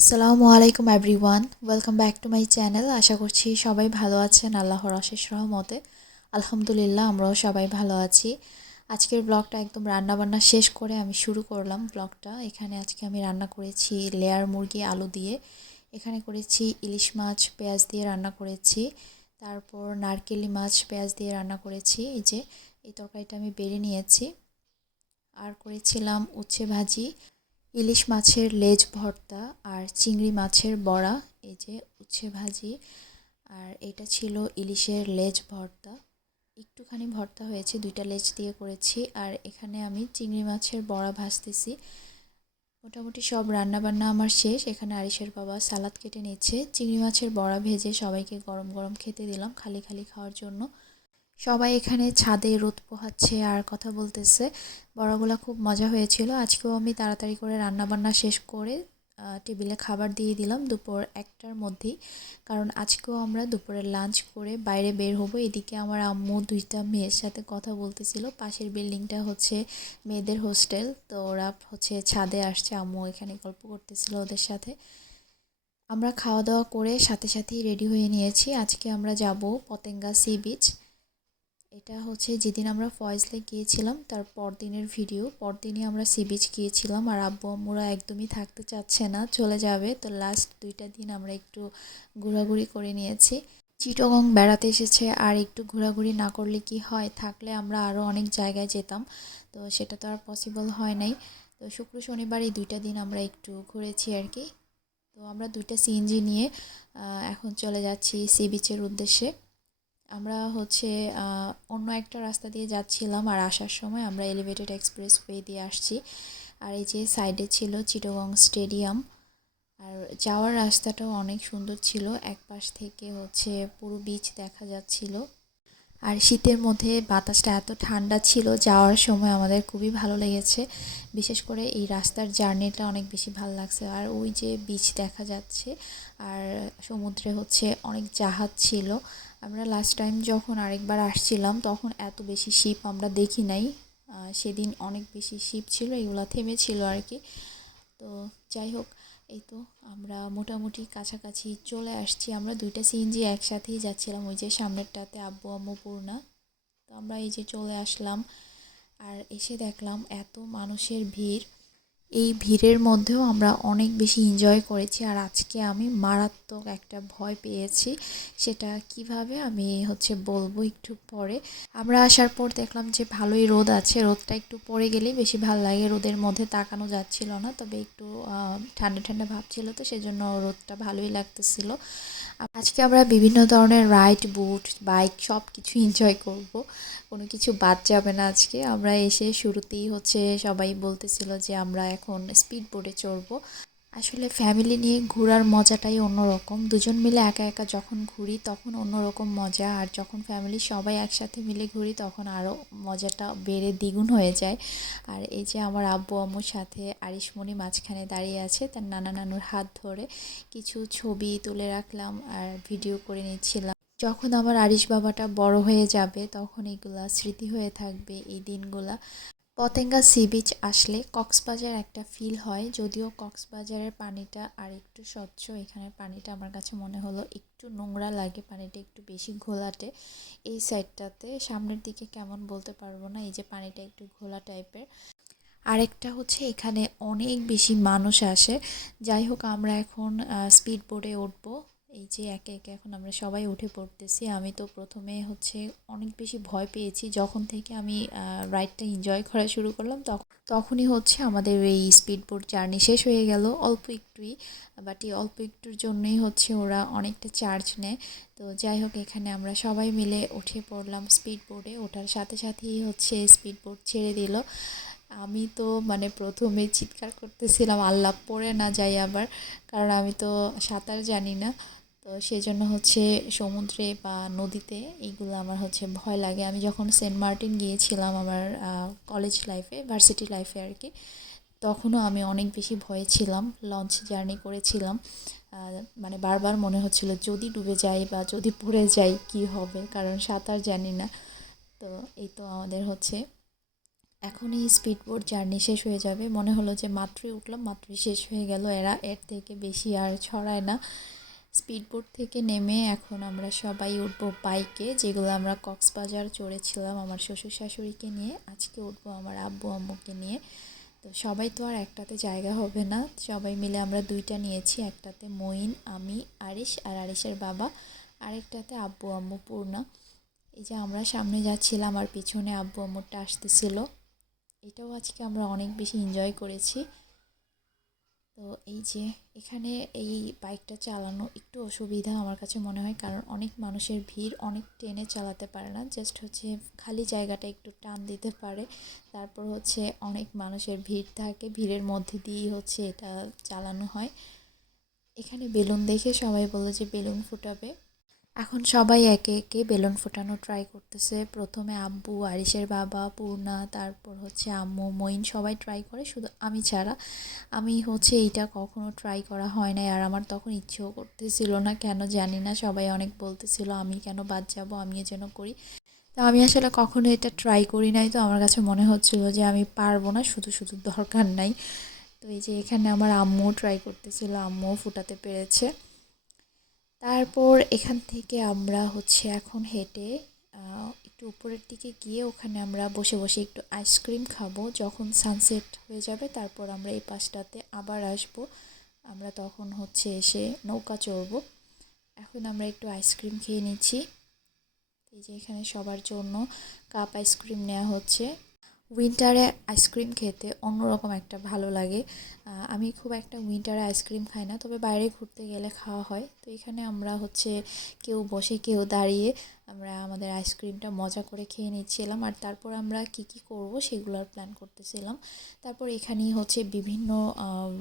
আসসালামু আলাইকুম everyone. Welcome back to my channel আশা করছি সবাই ভালো আছেন আল্লাহর অশেষ রহমতে। আলহামদুলিল্লাহ, আমরাও সবাই ভালো আছি। আজকের ব্লগটা একদম রান্নাবান্না শেষ করে আমি শুরু করলাম ব্লগটা এখানে আজকে আমি রান্না করেছি লেয়ার মুরগি, আলু দিয়ে। এখানে করেছি ইলিশ মাছ, পেঁয়াজ দিয়ে রান্না করেছি। তারপর নারকেলি মাছ, পেঁয়াজ দিয়ে রান্না করেছি। এই যে, এই তরকারিটা আমি বেড়ে নিয়েছি। আর করেছিলাম উচ্ছে ভাজি। ইলিশ মাছের লেজ ভর্তা আর চিংড়ি মাছের বড়া, এই যে উচ্ছে ভাজি। আর এটা ছিল ইলিশের লেজ ভর্তা। একটুখানি ভর্তা হয়েছে, দুইটা লেজ দিয়ে করেছি। আর এখানে আমি চিংড়ি মাছের বড়া ভাজতেছি। মোটামুটি সব রান্নাবান্না আমার শেষ। এখানে আরিসের বাবা সালাদ কেটে নিচ্ছে। চিংড়ি মাছের বড়া ভেজে সবাইকে গরম গরম খেতে দিলাম, খালি খালি খাওয়ার জন্য। সবাই এখানে ছাদে রোদ পোহাচ্ছে আর কথা বলতেছে। বড়াগুলো খুব মজা হয়েছিল। আজকেও আমি তাড়াতাড়ি করে রান্নাবান্না শেষ করে টেবিলে খাবার দিয়ে দিলাম দুপুর একটার মধ্যেই। কারণ আজকেও আমরা দুপুরে লাঞ্চ করে বাইরে বের হব। এদিকে আমার আম্মু দুইটা মেয়ের সাথে কথা বলতেছিল। পাশের বিল্ডিংটা হচ্ছে মেয়েদের হোস্টেল। তো ওরা হচ্ছে ছাদে আসছে। আম্মু এখানে গল্প করতেছিল ওদের সাথে। আমরা খাওয়া দাওয়া করে সাথে সাথেই রেডি হয়ে নিয়েছি। আজকে আমরা যাব পতেঙ্গা সি বিচ। এটা হচ্ছে যেদিন আমরা ফয়েজলে গিয়েছিলাম, তার পরদিনের ভিডিও পরদিনই আমরা সি বিচ গিয়েছিলাম আর আব্বু আম্মুরা একদমই থাকতে চাচ্ছে না, চলে যাবে। তো লাস্ট দুইটা দিন আমরা একটু ঘোরাঘুরি করে নিয়েছি। চিটগং বেড়াতে এসেছে, আর একটু ঘোরাঘুরি না করলে কি হয়? থাকলে আমরা আরও অনেক জায়গায় যেতাম, তো সেটা তো আর পসিবল হয় নাই। তো শুক্র শনিবার এই দুইটা দিন আমরা একটু ঘুরেছি আর কি। তো আমরা দুইটা সিএনজি নিয়ে এখন চলে যাচ্ছি সি বিচের উদ্দেশ্যে। আমরা হচ্ছে অন্য একটা রাস্তা দিয়ে যাচ্ছিলাম আর আসার সময় আমরা এলিভেটেড এক্সপ্রেস ওয়ে দিয়ে আসছি। আর এই যে সাইডে ছিল চিটোগং স্টেডিয়াম আর যাওয়ার রাস্তাটাও অনেক সুন্দর ছিল। এক পাশ থেকে হচ্ছে পুরো বিচ দেখা যাচ্ছিল। আর শীতের মধ্যে বাতাসটা এত ঠান্ডা ছিল, যাওয়ার সময় আমাদের খুবই ভালো লেগেছে। বিশেষ করে এই রাস্তার জার্নিটা অনেক বেশি ভালো লাগছে। আর ওই যে বিচ দেখা যাচ্ছে, আর সমুদ্রে হচ্ছে অনেক জাহাজ ছিল। আমরা লাস্ট টাইম যখন আরেকবার আসছিলাম, তখন এত বেশি শিপ আমরা দেখি নাই। সেদিন অনেক বেশি শিপ ছিল, এগুলো থেমেছিল আর কি। তো যাই হোক, এই তো আমরা মোটামুটি কাছাকাছি চলে আসছি। আমরা দুইটা সিএনজি একসাথেই যাচ্ছিলাম, ওই যে সামনেরটাতে আব্বু, আম্মু, পূর্ণা। তো আমরা এই যে চলে আসলাম, আর এসে দেখলাম এত মানুষের ভিড়। এই ভিড়ের মধ্যেও আমরা অনেক বেশি এনজয় করেছি। আর আজকে আমি মারাত্মক একটা ভয় পেয়েছি। সেটা কীভাবে আমি হচ্ছে বলব একটু পরে। আমরা আসার পর দেখলাম যে ভালোই রোদ আছে। রোদটা একটু পরে গেলেই বেশি ভালো লাগে। রোদের মধ্যে তাকানো যাচ্ছিল না, তবে একটু ঠান্ডা ঠান্ডা ভাব ছিল তো, সেজন্য রোদটা ভালোই লাগতেছিল। আজকে আমরা বিভিন্ন ধরনের রাইড বুট বাইক সব কিছু এনজয় করব। কোনো কিছু বাদ যাবে না আজকে। আমরা এসে শুরুতেই হচ্ছে সবাই বলতেছিল যে আমরা এখন স্পিড বোটে চড়বো। আসলে ফ্যামিলি নিয়ে ঘোরার মজাটাই অন্যরকম। দুজন মিলে একা একা যখন ঘুরি, তখন অন্যরকম মজা। আর যখন ফ্যামিলি সবাই একসাথে মিলে ঘুরি, তখন আরও মজাটা বেড়ে দ্বিগুণ হয়ে যায়। আর এই যে আমার আব্বু আম্মুর সাথে আরিশমণি মাঝখানে দাঁড়িয়ে আছে, তার নানা নানুর হাত ধরে কিছু ছবি তুলে রাখলাম আর ভিডিও করে নিচ্ছিলাম। যখন আমার আরিশ বাবাটা বড় হয়ে যাবে, তখন এগুলা স্মৃতি হয়ে থাকবে এই দিনগুলা। পতেঙ্গা সি বিচ আসলে কক্সবাজার একটা ফিল হয়, যদিও কক্সবাজারের পানিটা আর একটু স্বচ্ছ। এখানের পানিটা আমার কাছে মনে হলো একটু নোংরা লাগে, পানিটা একটু বেশি ঘোলাটে। এই সাইডটাতে সামনের দিকে কেমন বলতে পারব না, এই যে পানিটা একটু ঘোলা টাইপের। আরেকটা হচ্ছে এখানে অনেক বেশি মানুষ আসে। যাই হোক, আমরা এখন স্পিড বোর্ডে উঠবো। এই যে একে একে এখন আমরা সবাই উঠে পড়তেছি, আমি তো প্রথমে হচ্ছে অনেক বেশি ভয় পেয়েছি। যখন থেকে আমি রাইডটা এনজয় করা শুরু করলাম তখন তখনই হচ্ছে আমাদের এই স্পিড বোট জার্নি শেষ হয়ে গেল, অল্প একটুই। বাট এই অল্প একটুর জন্যই হচ্ছে ওরা অনেকটা চার্জ নেয়। তো যাই হোক, এখানে আমরা সবাই মিলে উঠে পড়লাম স্পিড বোর্ডে ওঠার সাথে সাথেই হচ্ছে স্পিড বোট ছেড়ে দিল। আমি তো মানে প্রথমে চিৎকার করতেছিলাম, আল্লাহ, পড়ে না যাই আবার। কারণ আমি তো সাঁতার জানি না। তো সেই জন্য হচ্ছে সমুদ্রে বা নদীতে এইগুলো আমার হচ্ছে ভয় লাগে। আমি যখন সেন্ট মার্টিন গিয়েছিলাম আমার কলেজ লাইফে, ভার্সিটি লাইফে আর কি, তখনও আমি অনেক বেশি ভয়ে ছিলাম, লঞ্চ জার্নি করেছিলাম। মানে বারবার মনে হচ্ছিল যদি ডুবে যাই বা যদি পড়ে যাই কি হবে, কারণ সাঁতার জানি না। তো এই তো আমাদের হচ্ছে এখন এই স্পিডবোট জার্নি শেষ হয়ে যাবে। মনে হলো যে মাত্রই উঠলাম, মাত্রই শেষ হয়ে গেল। এরা এর থেকে বেশি আর ছড়ায় না। স্পিডবোট থেকে নেমে এখন আমরা সবাই উঠবো বাইকে, যেগুলো আমরা কক্সবাজার চড়েছিলাম আমার শ্বশুর শাশুড়িকে নিয়ে। আজকে উঠবো আমার আব্বু আম্মুকে নিয়ে। তো সবাই তো আর একটাতে জায়গা হবে না। সবাই মিলে আমরা দুইটা নিয়েছি, একটাতে মঈন, আমি, আরিশ আর আরিশের বাবা। আরেকটাতে আব্বু আম্মু, পূর্ণা। এই যে আমরা সামনে যাচ্ছিলাম আর পিছনে আব্বু আম্মুরটা আসতেছিল। এটাও আজকে আমরা অনেক বেশি এনজয় করেছি। তো এই যে এখানে এই বাইকটা চালানো একটু অসুবিধা আমার কাছে মনে হয়, কারণ অনেক মানুষের ভিড় অনেক টেনে চালাতে পারে না। জাস্ট হচ্ছে খালি জায়গাটা একটু টান দিতে পারে। তারপর হচ্ছে অনেক মানুষের ভিড় থাকে, ভিড়ের মধ্যে দিয়েই হচ্ছে এটা চালানো হয়। এখানে বেলুন দেখে সবাই বলে যে বেলুন ফুটাবে। এখন সবাই একে একে বেলুন ফোটানো ট্রাই করতেছে। প্রথমে আব্বু, আরিশের বাবা, পূর্ণা, তারপর হচ্ছে আম্মু, মঈন সবাই ট্রাই করে, শুধু আমি ছাড়া। আমি হচ্ছে এইটা কখনো ট্রাই করা হয় নাই আর আমার তখন ইচ্ছেও করতেছিল না, কেন জানি না, সবাই অনেক বলতেছিল, আমি কেন বাদ যাব, আমিও যেন করি। তো আমি আসলে কখনো এটা ট্রাই করি নাই, তো আমার কাছে মনে হচ্ছিল যে আমি পারব না, শুধু শুধু দরকার নাই। তো এই যে এখানে আমার আম্মু ট্রাই করতেছিল, আম্মুও ফুটাতে পেরেছে। তারপর এখান থেকে আমরা হচ্ছে এখন হেঁটে একটু উপরের দিকে গিয়ে ওখানে আমরা বসে বসে একটু আইসক্রিম খাব। যখন সানসেট হয়ে যাবে, তারপর আমরা এই পাশটাতে আবার আসব। আমরা তখন হচ্ছে এসে নৌকা চড়বো। এখন আমরা একটু আইসক্রিম খেয়ে নিচ্ছি। এই যে এখানে সবার জন্য কাপ আইসক্রিম নেওয়া হচ্ছে। উইন্টারে আইসক্রিম খেতে অন্যরকম একটা ভালো লাগে। আমি খুব একটা উইন্টারে আইসক্রিম খাই না, তবে বাইরে ঘুরতে গেলে খাওয়া হয়। তো এখানে আমরা হচ্ছে কেউ বসে, কেউ দাঁড়িয়ে আমরা আমাদের আইসক্রিমটা মজা করে খেয়ে নিচ্ছিলাম আর তারপর আমরা কি কি করব সেগুলোর প্ল্যান করতেছিলাম। তারপর এখানেই হচ্ছে বিভিন্ন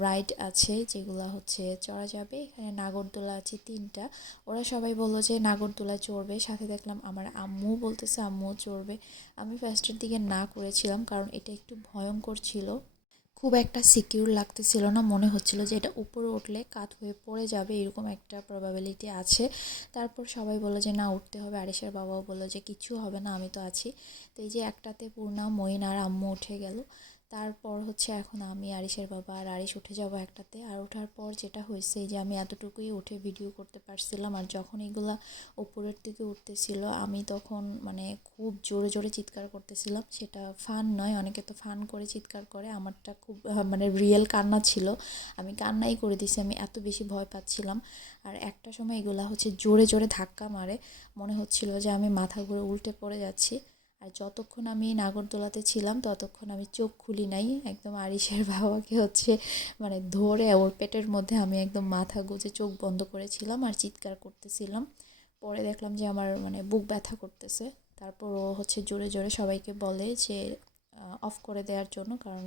রাইড আছে যেগুলো হচ্ছে চড়া যাবে। এখানে নাগরদোলা আছে তিনটা। ওরা সবাই বলল যে নাগরদোলা চড়বে। সাথে দেখলাম আমার আম্মু বলতেছে, আম্মুও চড়বে। আমি ফার্স্টের দিকে না করেছিলাম কারণ এটা একটু ভয়ঙ্কর ছিল। খুব একটা সিকিউর লাগতেছিল না। মনে হচ্ছিল যে এটা উপরে উঠলে কাত হয়ে পড়ে যাবে, এরকম একটা প্রবাবিলিটি আছে। তারপর সবাই বলল যে, না, উঠতে হবে। আরিসের বাবাও বলল যে, কিছু হবে না, আমি তো আছি। তো এই যে একটাতে পূর্ণা মইন আর আম্মু উঠে গেল। তারপর হচ্ছে এখন আমি আরিসের বাবা আর আরিস উঠে যাব একটাতে। আর ওঠার পর যেটা হয়েছে যে আমি এতটুকুই উঠে ভিডিও করতে পারছিলাম আর যখন এগুলা ওপরের দিকে উঠতেছিল, আমি তখন মানে খুব জোরে জোরে চিৎকার করতেছিলাম। সেটা ফান নয়, অনেকে তো ফান করে চিৎকার করে। আমারটা খুব মানে রিয়েল কান্না ছিল। আমি কান্নাই করে দিছি, আমি এত বেশি ভয় পাচ্ছিলাম। আর একটা সময় এগুলা হচ্ছে জোরে জোরে ধাক্কা মারে। মনে হচ্ছিল যে আমি মাথা ঘুরে উল্টে পড়ে যাচ্ছি। আর যতক্ষণ আমি নাগরদোলাতে ছিলাম, ততক্ষণ আমি চোখ খুলি নাই। একদম আরিসের বাবাকে হচ্ছে মানে ধরে ওর পেটের মধ্যে আমি একদম মাথা গুজে চোখ বন্ধ করেছিলাম আর চিৎকার করতেছিলাম। পরে দেখলাম যে আমার মানে বুক ব্যথা করতেছে। তারপর ও হচ্ছে জোরে জোরে সবাইকে বলে যে অফ করে দেওয়ার জন্য, কারণ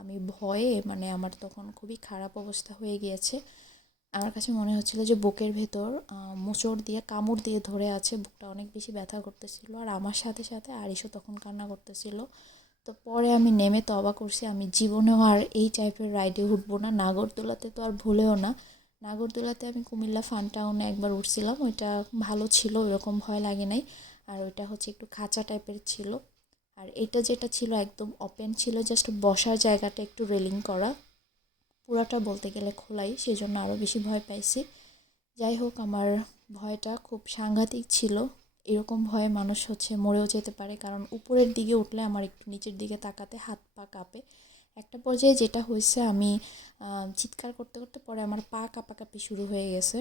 আমি ভয়ে মানে আমার তখন খুবই খারাপ অবস্থা হয়ে গিয়েছে। আমার কাছে মনে হচ্ছিল যে বুকের ভেতর মোচড় দিয়ে, কামড় দিয়ে ধরে আছে, বুকটা অনেক বেশি ব্যথা করতেছিল। আর আমার সাথে সাথে আরিশও তখন কান্না করতেছিল। তো পরে আমি নেমে তবা করছি। আমি জীবনেও আর এই টাইপের রাইডে উঠবো না। নাগরদোলাতে তো আর ভুলেও না। নাগরদোলাতে আমি কুমিল্লা ফান টাউনে একবার উঠছিলাম। ওইটা ভালো ছিল, ওইরকম ভয় লাগে নাই। আর ওইটা হচ্ছে একটু খাঁচা টাইপের ছিল। আর এটা যেটা ছিল একদম ওপেন ছিল জাস্ট বসার জায়গাটা একটু রেলিং করা। পুরাটা বলতে গেলে খোলাই, সেজন্য আরও বেশি ভয় পাইছি। যাই হোক, আমার ভয়টা খুব সাংঘাতিক ছিল। এরকম ভয়ে মানুষ হচ্ছে মরেও যেতে পারে, কারণ উপরের দিকে উঠলে আমার একটু নিচের দিকে তাকাতে হাত পা কাঁপে। একটা পর্যায়ে যেটা হয়েছে, আমি চিৎকার করতে করতে পরে আমার পা কাঁপাকাঁপি শুরু হয়ে গেছে।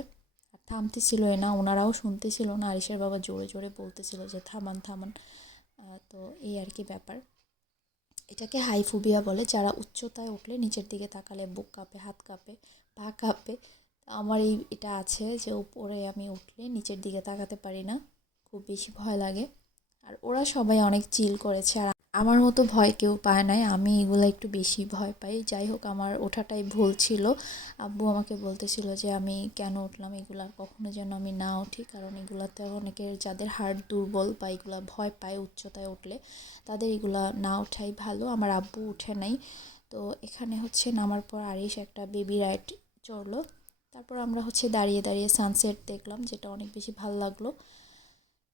আর থামতেছিল না, ওনারাও শুনতেছিল না আরিসের বাবা জোরে জোরে বলতেছিল যে, থামান থামান। তো এই আর কি ব্যাপার। এটাকে হাইফোবিয়া বলে, যারা উচ্চতায় উঠলে নিচের দিকে তাকালে বুক কাঁপে, হাত কাঁপে, পা কাঁপে। আমার এই, এটা আছে যে উপরে আমি উঠলে নিচের দিকে তাকাতে পারি না, খুব বেশি ভয় লাগে। আর ওরা সবাই অনেক চিল করেছে আর আমার মতো ভয় কেউ পায় নাই। আমি এগুলো একটু বেশি ভয় পাই। যাই হোক আমার ওঠাটাই ভুল ছিল। আব্বু আমাকে বলতেছিল যে, আমি কেন উঠলাম? এগুলো আর কখনো যেন আমি না উঠি, কারণ এগুলাতে অনেকের যাদের হার্ট দুর্বল বা এগুলো ভয় পায় উচ্চতায় উঠলে, তাদের এগুলা না ওঠাই ভালো। আমার আব্বু উঠে নাই। তো এখানে হচ্ছে নামার পর আরিস একটা বেবি রাইড চড়লো। তারপর আমরা হচ্ছে দাঁড়িয়ে দাঁড়িয়ে সানসেট দেখলাম, যেটা অনেক বেশি ভালো লাগল।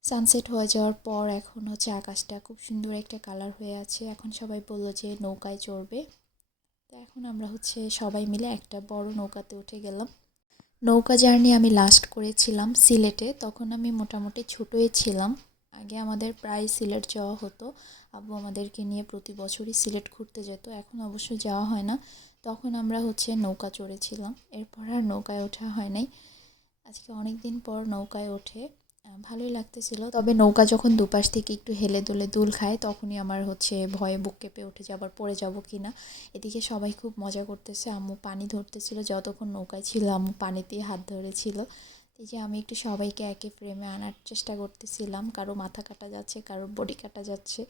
সানসেট হয়ে যাওয়ার পর এখন হচ্ছে আকাশটা খুব সুন্দর একটা কালার হয়ে আছে। এখন সবাই বলল যে নৌকায় চড়বে। তো এখন আমরা হচ্ছে সবাই মিলে একটা বড় নৌকাতে উঠে গেলাম। নৌকা জার্নি আমি লাস্ট করেছিলাম সিলেটে। তখন আমি মোটামুটি ছোটোই ছিলাম। আগে আমাদের প্রায় সিলেট যাওয়া হতো। আব্বু আমাদেরকে নিয়ে প্রতি বছরই সিলেট ঘুরতে যেত। এখন অবশ্য যাওয়া হয় না। তখন আমরা হচ্ছে নৌকা চড়েছিলাম। এরপর আর নৌকায় ওঠা হয় নাই। আজকে অনেক দিন পর নৌকায় ওঠে। ভালোই লাগতেছিল। তবে নৌকা যখন দুপাশ থেকে একটু হেলে দুলে দুল খায়, তখনই আমার হচ্ছে ভয়ে বুক কেঁপে উঠে যাবার পড়ে যাব কি না। এদিকে সবাই খুব মজা করতেছে, আম্মু পানি ধরতেছিল, যতক্ষণ নৌকায় ছিল আম্মু পানিতেই হাত ধরেছিল। এই যে আমি একটু সবাইকে একে ফ্রেমে আনার চেষ্টা করতেছিলাম, কারও মাথা কাটা যাচ্ছে, কারও বডি কাটা যাচ্ছে।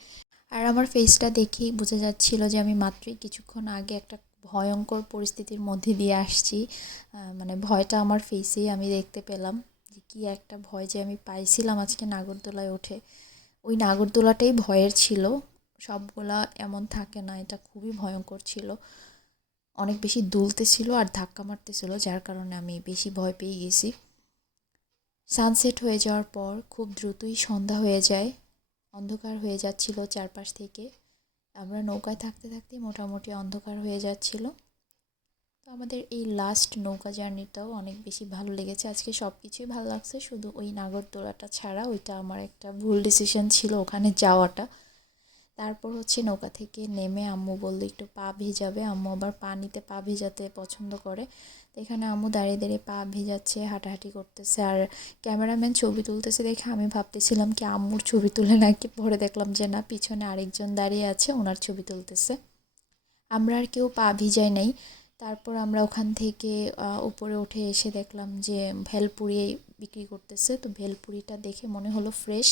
আর আমার ফেসটা দেখেই বোঝা যাচ্ছিল যে আমি মাত্রই কিছুক্ষণ আগে একটা ভয়ঙ্কর পরিস্থিতির মধ্যে দিয়ে আসছি। মানে ভয়টা আমার ফেসেই আমি দেখতে পেলাম। কী একটা ভয় যে আমি পাইছিলাম আজকে নাগরদোলায় ওঠে ওই নাগরদোলাটাই ভয়ের ছিল। সবগুলা এমন থাকে না, এটা খুবই ভয়ঙ্কর ছিল। অনেক বেশি দুলতেছিল আর ধাক্কা মারতেছিল যার কারণে আমি বেশি ভয় পেয়ে গেছি। সানসেট হয়ে যাওয়ার পর খুব দ্রুতই সন্ধ্যা হয়ে যায়। অন্ধকার হয়ে যাচ্ছিল চারপাশ থেকে। আমরা নৌকায় থাকতে থাকতে মোটামুটি অন্ধকার হয়ে যাচ্ছিল। তো আমাদের এই লাস্ট নৌকা জার্নিটাও অনেক বেশি ভালো লেগেছে। আজকে সব কিছুই ভালো লাগছে, শুধু ওই নাগরদোলাটা ছাড়া ওইটা আমার একটা ভুল ডিসিশন ছিল ওখানে যাওয়াটা। তারপর হচ্ছে নৌকা থেকে নেমে আম্মু বলল, একটু পা ভেজাবে। আম্মু আবার পানিতে পা ভেজাতে পছন্দ করে। তো এখানে আম্মু দাঁড়িয়ে দাঁড়িয়ে পা ভেজাচ্ছে, হাঁটাহাঁটি করতেছে। আর ক্যামেরাম্যান ছবি তুলতেছে দেখে আমি ভাবতেছিলাম কি আম্মুর ছবি তুলে নাকি পরে দেখলাম যে না, পিছনে আরেকজন দাঁড়িয়ে আছে, ওনার ছবি তুলতেছে। আমরা আর কেউ পা ভিজাই নাই। তারপর আমরা ওখান থেকে উপরে উঠে এসে দেখলাম যে ভেলপুরি বিক্রি করতেছে। তো ভেলপুরিটা দেখে মনে হলো ফ্রেশ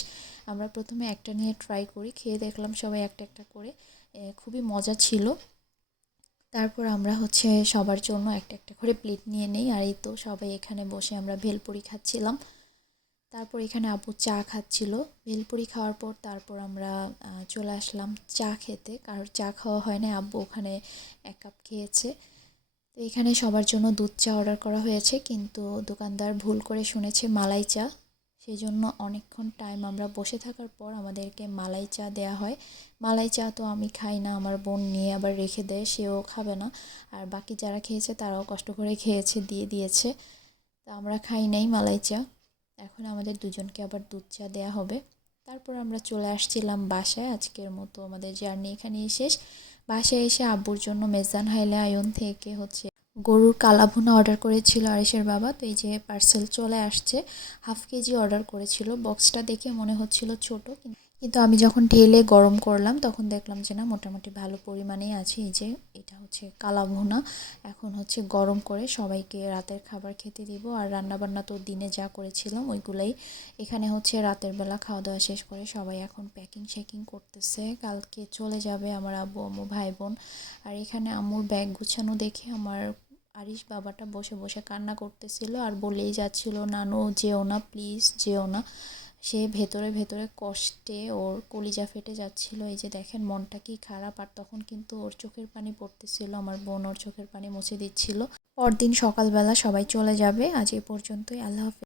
আমরা প্রথমে একটা নিয়ে ট্রাই করি, খেয়ে দেখলাম সবাই একটা একটা করে। খুবই মজা ছিল। তারপর আমরা হচ্ছে সবার জন্য একটা একটা করে প্লেট নিয়ে নেই। আর এই তো সবাই এখানে বসে আমরা ভেলপুরি খাচ্ছিলাম। তারপর এখানে আব্বু চা খাচ্ছিল। ভেলপুরি খাওয়ার পর তারপর আমরা চলে আসলাম চা খেতে। কারোর চা খাওয়া হয় না আব্বু ওখানে এক কাপ খেয়েছে। তো এখানে সবার জন্য দুধ চা অর্ডার করা হয়েছে, কিন্তু দোকানদার ভুল করে শুনেছে মালাই চা। সেই জন্য অনেকক্ষণ টাইম আমরা বসে থাকার পর আমাদেরকে মালাই চা দেয়া হয়। মালাই চা তো আমি খাই না, আমার বোন নিয়ে আবার রেখে দেয়, সেও খাবে না। আর বাকি যারা খেয়েছে তারাও কষ্ট করে খেয়েছে, দিয়ে দিয়েছে। তো আমরা খাই নাই মালাই চা। এখন আমাদের দুজনকে আবার দুধ চা দেওয়া হবে। তারপর আমরা চলে আসছিলাম বাসায়। আজকের মতো আমাদের জার্নি এখানেই শেষ। বাসায় এসে আব্বুর জন্য মেজান হাইলে আয়ন থেকে হচ্ছে গরুর কালাভুনা অর্ডার করেছিল আরেশের বাবা। তো এই যে পার্সেল চলে আসছে, হাফ কেজি অর্ডার করেছিল। বক্সটা দেখে মনে হচ্ছিল ছোট কিন- কিন্তু আমি যখন ঢেলে গরম করলাম, তখন দেখলাম যে না, মোটামুটি ভালো পরিমাণেই আছে। এই যে, এটা হচ্ছে কালাভুনা এখন হচ্ছে গরম করে সবাইকে রাতের খাবার খেতে দিব। আর রান্নাবান্না তো দিনে যা করেছিলাম, ওইগুলাই এখানে হচ্ছে রাতের বেলা খাওয়া দাওয়া শেষ করে সবাই এখন প্যাকিং শ্যাকিং করতেছে। কালকে চলে যাবে আমার আব্বু, আম্মু ভাই বোন আর এখানে আম্মুর ব্যাগ গুছানো দেখে আমার আরিশ বাবাটা বসে বসে কান্না করতেছিল। আর বলেই যাচ্ছিল, নানু, যেও না প্লিজ যেও না। সে ভেতরে ভেতরে কষ্টে ওর কলিজা ফেটে যাচ্ছিল। এই যে দেখেন, মনটা কি খারাপ। আর তখন কিন্তু ওর চোখের পানি পড়তেছিল। আমার বোন ওর চোখের পানি মুছে দিচ্ছিল। পরদিন সকালবেলা সবাই চলে যাবে। আজ এ পর্যন্তই। আল্লাহ হাফেজ।